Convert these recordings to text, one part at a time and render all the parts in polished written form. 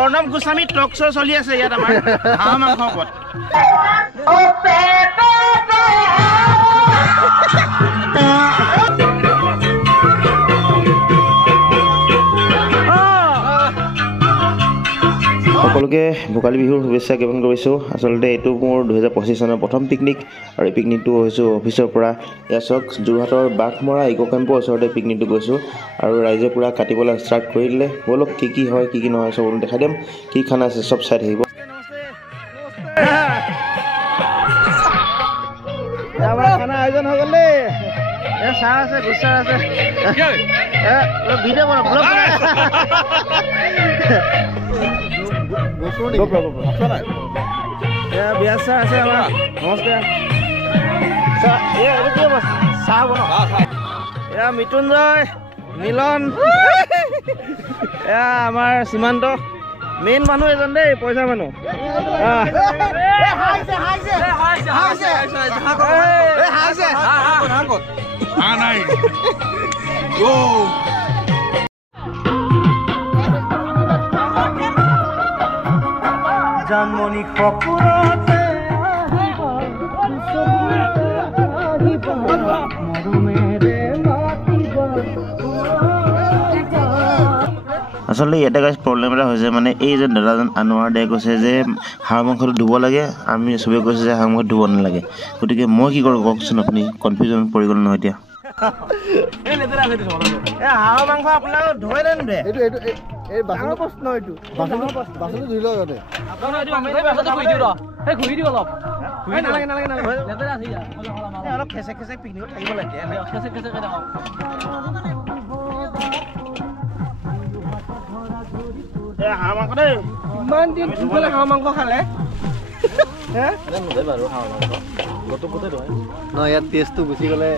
अर्णव गोस्वामी टक शो चलि আছে ইয়াত আমাৰ হাঁহ মাংস ওপৰত সকলোকে ভোগালী বিহুৰ শুভেচ্ছা জ্ঞাপন কৰিছোঁ। আচলতে এইটো মোৰ 2025 চনৰ প্ৰথম পিকনিক আৰু এই পিকনিকটো হৈছোঁ অফিচৰ পৰা। এয়া চাওক যোৰহাটৰ বাঘমৰা ইক' কেম্পৰ ওচৰতে পিকনিকটো গৈছোঁ আৰু ৰাইজে পূৰা কাটিবলৈ ষ্টাৰ্ট কৰি দিলে। ব'লক কি হয় কি নহয় চব দেখাই দিম, কি খানা আছে চব চাই থাকিব। খানা আয়োজন হৈ গ'ল দেই। চাহ আছে, গুচাৰ আছে, ভিডিঅ' বনাব বিয়া চাহ আছে আমাৰ। নমস্কাৰ। চাহ বনাওঁ। এয়া মৃত্যুঞ্জয়, মিলন, এয়া আমাৰ সীমান্ত মেইন মানুহ এজন দেই, পইচা মানুহ। জানমণি সপোনতে আচলতে ইয়াতে গাইজ প্ৰব্লেম এটা হৈছে, মানে এই যে দাদাজন আনোৱাৰ দাই কৈছে যে হাঁহ মাংসটো ধুব লাগে, আমি চবেই কৈছে যে হাঁহ মাংস ধুব নালাগে। গতিকে মই কি কৰোঁ কওকচোন, আপুনি কনফিউজন পৰি গ'ল নহয় এতিয়া। হাঁহৰ মাংস আপোনালোকে ধুৱে নে নুধুৱে? এই বাচনৰ প্ৰশ্ন, এইটো বাচনটো ধুই লওক। অলপ খেচে খেচে পিকনিকত থাকিব লাগে। হাঁহ মাংস দেই, ইমান দিন দুফালে হাঁহ মাংস খালে ইয়াত টেষ্টটো গুচি গ'লে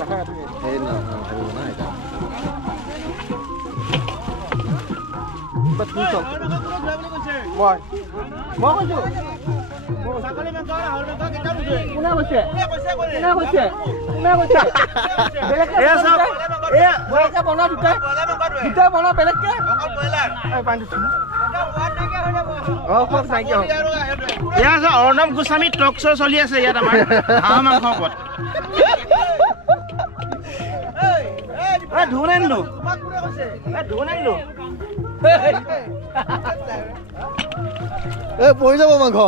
अर्णव गोस्वामी टक शो चलि আছে ইয়াত আমাৰ হাঁহ মাংস ওপৰত। পৰি যাব মাংস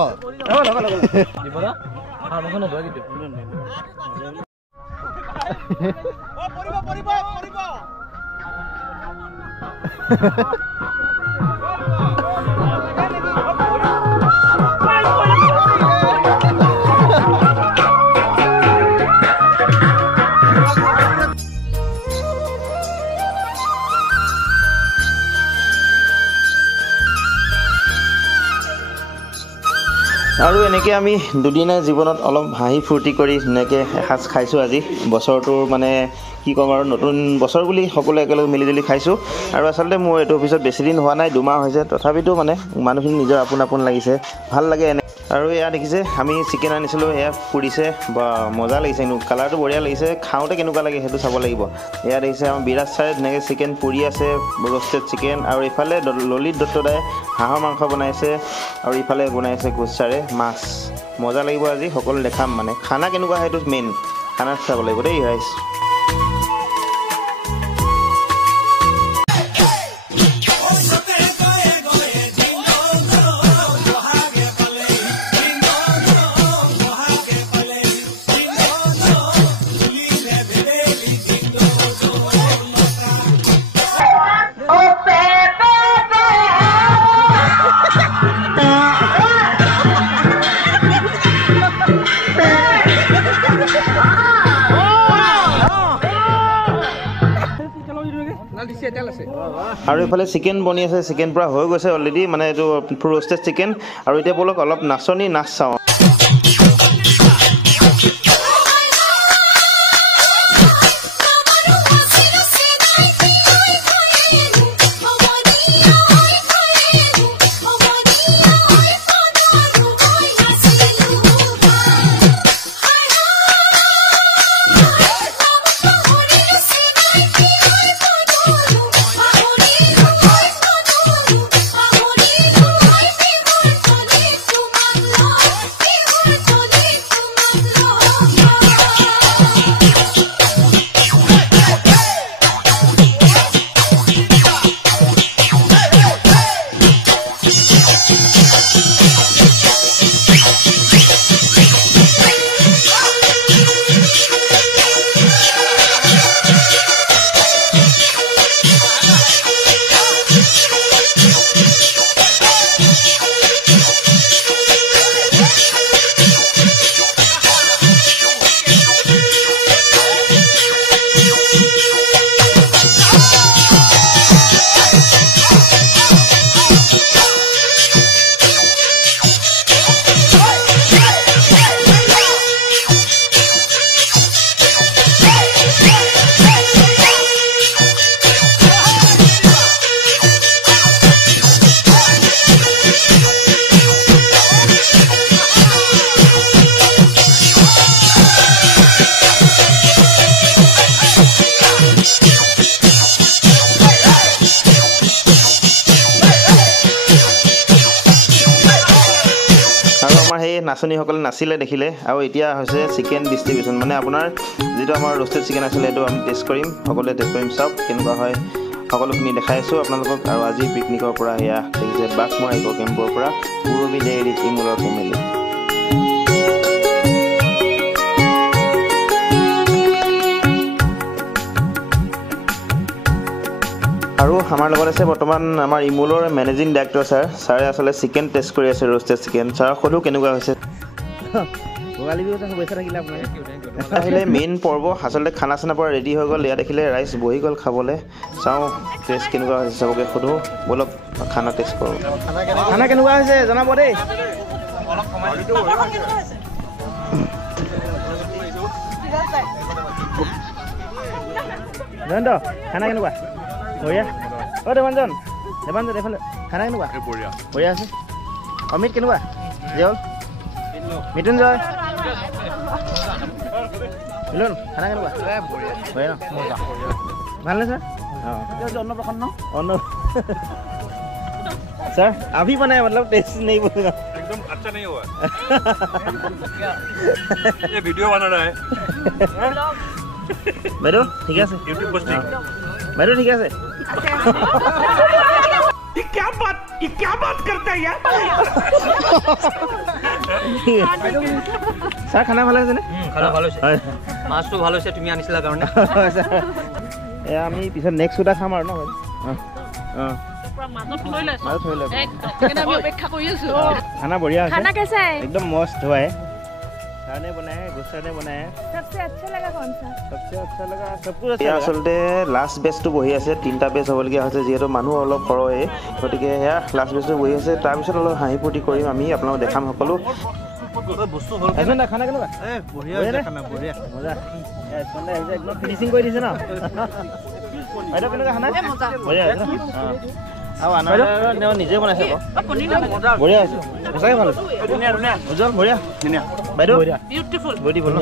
আৰু এনেকৈ আমি দুদিনীয়া জীৱনত অলপ হাঁহি ফূৰ্তি কৰি ধুনীয়াকৈ এসাঁজ খাইছোঁ। আজি বছৰটোৰ মানে কি ক'ম আৰু, নতুন বছৰ বুলি সকলোৱে একেলগে মিলিজুলি খাইছোঁ। আৰু আচলতে মোৰ এইটো অফিচত বেছি দিন হোৱা নাই, 2 মাহ হৈছে, তথাপিতো মানে মানুহখিনি নিজৰ আপোন আপোন লাগিছে, ভাল লাগে এনে। আৰু এয়া দেখিছে আমি চিকেন আনিছিলোঁ, এয়া পুৰিছে, বা মজা লাগিছে, কালাৰটো বঢ়িয়া লাগিছে, খাওঁতে কেনেকুৱা লাগে সেইটো চাব লাগিব। এয়া দেখিছে আমাৰ বিৰাজ ছাৰে ধুনীয়াকৈ চিকেন পুৰি আছে, ৰ'ষ্টেড চিকেন, আৰু ইফালে ললিত দত্তদাই হাঁহৰ মাংস বনাইছে, আৰু ইফালে বনাইছে কোচ ছাৰে মাছ। মজা লাগিব আজি, সকলো দেখাম মানে খানা কেনেকুৱা সেইটো মেইন, খানা চাব লাগিব দেই ৰাইজ। আৰু ইফালে চিকেন বনি আছে, চিকেন পূৰা হৈ গৈছে অলৰেডি, মানে এইটো ৰ'ষ্টেড চিকেন। আৰু এতিয়া বলক অলপ নাচনি নাচ চাওঁ। নাচনীসকলে নাচিলে দেখিলে আৰু এতিয়া হৈছে চিকেন ডিষ্ট্ৰিবিউশ্যন মানে আপোনাৰ যিটো আমাৰ ৰোষ্টেড চিকেন আছিলে সেইটো আমি টেষ্ট কৰিম সকলোৱে টেষ্ট কৰিম চাওক কেনেকুৱা হয় সকলোখিনি দেখাই আছোঁ আপোনালোকক আৰু আজি পিকনিকৰ পৰা এয়া দেখিছে বাঘমৰা ইক' কেম্পৰ পৰা পুৰবী ডেইৰী ইমূলৰ ফেমিলি আৰু আমাৰ লগত আছে বৰ্তমান আমাৰ ইমূলৰ মেনেজিং ডাইৰেক্টৰ ছাৰে আচলতে চিকেন টেষ্ট কৰি আছে ৰোষ্টেড চিকেন ছাৰক সোধোঁ কেনেকুৱা হৈছে ভোগালী বিহু শুভেচ্ছা থাকিলে আপোনাৰ আহিলে মেইন পৰ্ব আচলতে খানা চানা পৰা ৰেডি হৈ গ'ল ইয়াত দেখিলে ৰাইজ বহি গ'ল খাবলৈ চাওঁ টেষ্ট কেনেকুৱা হৈছে চবকে সোধোঁ ব'লক খানা টেষ্ট কৰোঁ খানা কেনেকুৱা হৈছে জনাব দেই জয়ন্ত খানা কেনেকুৱা বঢ়িয়া দেৱাঞ্জন এইফালে খানা কেনেকুৱা বঢ়িয়া আছে অমিত কেনেকুৱা জেউল মৃত্যুঞ্জয় মিলন খানা কেনেকুৱা বঢ়িয়া ন ভালনে ছাৰ অন্নপ্ৰসন্ন सर अभी बनाया मतलब टेस्ट नहीं बोलेगा एकदम अच्छा नहीं हुआ ये वीडियो बना रहा है बैठो ठीक है यूट्यूब पोस्टिंग बैठो ठीक है ये क्या बात करता है यार सर खाना ভালো আছে নে খানা ভালো আছে মাছটো ভালো আছে তুমি আনিছিলা কাৰণে এ আমি পিছত নেক্সট ওটা খাম আৰু ন खाना बढ़िया खाना कैसा है एकदम मस्त हुआ है सर ने बनाया है गुस्सा ने बनाया है सबसे अच्छा लगा कौन सा सबसे अच्छा लगा सब कुछ अच्छा आसलते लास्ट बेस्ट बहि আছে তিনটা বেচ হ'বলগীয়া হৈছে যেহেতু মানুহ অলপ সৰহে গতিকে হেয়া লাষ্ট বেচটো বহি আছে তাৰপিছত অলপ হাঁহি ফূৰ্তি কৰিম আমি আপোনালোকক দেখাম সকলো বস্তু হ'ল এখন খানা কেনেকুৱা বঢ়িয়া আছে খানা বঢ়িয়া মজা স্পন্দা একদম ফিনিশিং কৰি দিছে ন বাইদেউ কেনেকুৱা খানা বঢ়িয়া আছে আৰু আনা নিজে বনাইছে বঢ়িয়া আছে সঁচাকৈ ভাল উজ্জ্বল বঢ়িয়া বাইদেউ বিউটিফুল বিউটিফুল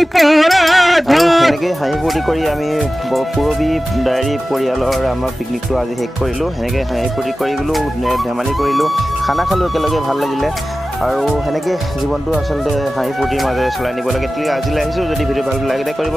সেনেকৈ হাঁহি ফূৰ্তি কৰি আমি পুৰবী ডায়েৰী পৰিয়ালৰ আমাৰ পিকনিকটো আজি শেষ কৰিলোঁ সেনেকৈ হাঁহি ফূৰ্তি কৰি গ'লোঁ ধেমালি কৰিলোঁ খানা খালোঁ একেলগে ভাল লাগিলে আৰু সেনেকৈ জীৱনটো আচলতে হাঁহি ফূৰ্তিৰ মাজেৰে চলাই নিব লাগে ঠিক আজিলৈ আহিছোঁ যদি ভিডিঅ' ভাল লাগে কৰিব